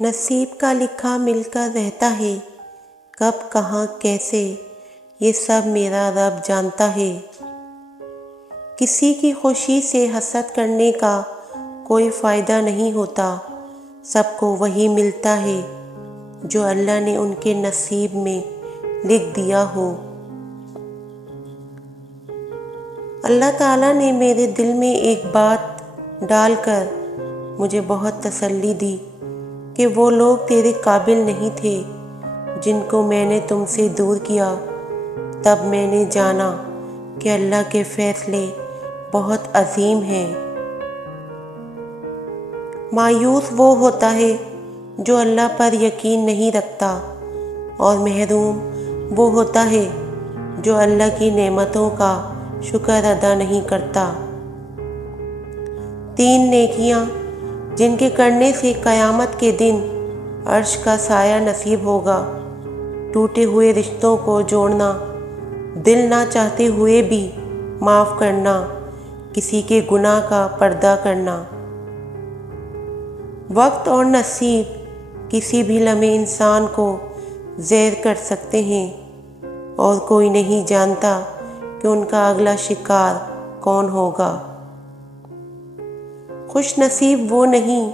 نصیب کا لکھا مل کر رہتا ہے، کب کہاں کیسے یہ سب میرا رب جانتا ہے۔ کسی کی خوشی سے حسد کرنے کا کوئی فائدہ نہیں ہوتا، سب کو وہی ملتا ہے جو اللہ نے ان کے نصیب میں لکھ دیا ہو۔ اللہ تعالیٰ نے میرے دل میں ایک بات ڈال کر مجھے بہت تسلی دی کہ وہ لوگ تیرے قابل نہیں تھے جن کو میں نے تم سے دور کیا۔ تب میں نے جانا کہ اللہ کے فیصلے بہت عظیم ہیں۔ مایوس وہ ہوتا ہے جو اللہ پر یقین نہیں رکھتا، اور محروم وہ ہوتا ہے جو اللہ کی نعمتوں کا شکر ادا نہیں کرتا۔ 3 نیکیاں جن کے کرنے سے قیامت کے دن عرش کا سایہ نصیب ہوگا: ٹوٹے ہوئے رشتوں کو جوڑنا، دل نہ چاہتے ہوئے بھی معاف کرنا، کسی کے گناہ کا پردہ کرنا۔ وقت اور نصیب کسی بھی لمحے انسان کو زیر کر سکتے ہیں، اور کوئی نہیں جانتا کہ ان کا اگلا شکار کون ہوگا۔ خوش نصیب وہ نہیں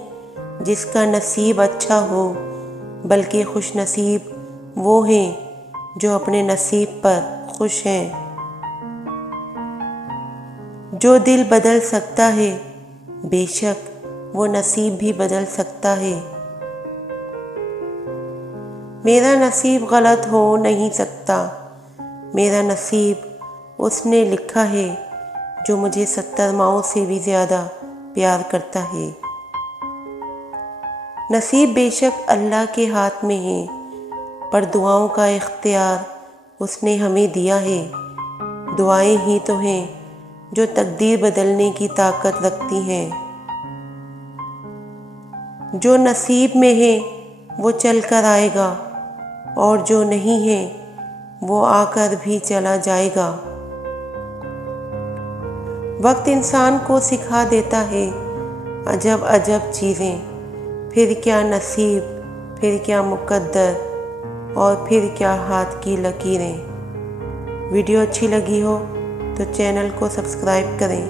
جس کا نصیب اچھا ہو، بلکہ خوش نصیب وہ ہیں جو اپنے نصیب پر خوش ہیں۔ جو دل بدل سکتا ہے، بے شک وہ نصیب بھی بدل سکتا ہے۔ میرا نصیب غلط ہو نہیں سکتا، میرا نصیب اس نے لکھا ہے جو مجھے 70 ماؤں سے بھی زیادہ پیار کرتا ہے۔ نصیب بے شک اللہ کے ہاتھ میں ہے، پر دعاؤں کا اختیار اس نے ہمیں دیا ہے۔ دعائیں ہی تو ہیں جو تقدیر بدلنے کی طاقت رکھتی ہیں۔ جو نصیب میں ہے وہ چل کر آئے گا، اور جو نہیں ہے وہ آ کر بھی چلا جائے گا۔ وقت انسان کو سکھا دیتا ہے عجب عجب چیزیں، پھر کیا نصیب، پھر کیا مقدر، اور پھر کیا ہاتھ کی لکیریں۔ ویڈیو اچھی لگی ہو تو چینل کو سبسکرائب کریں۔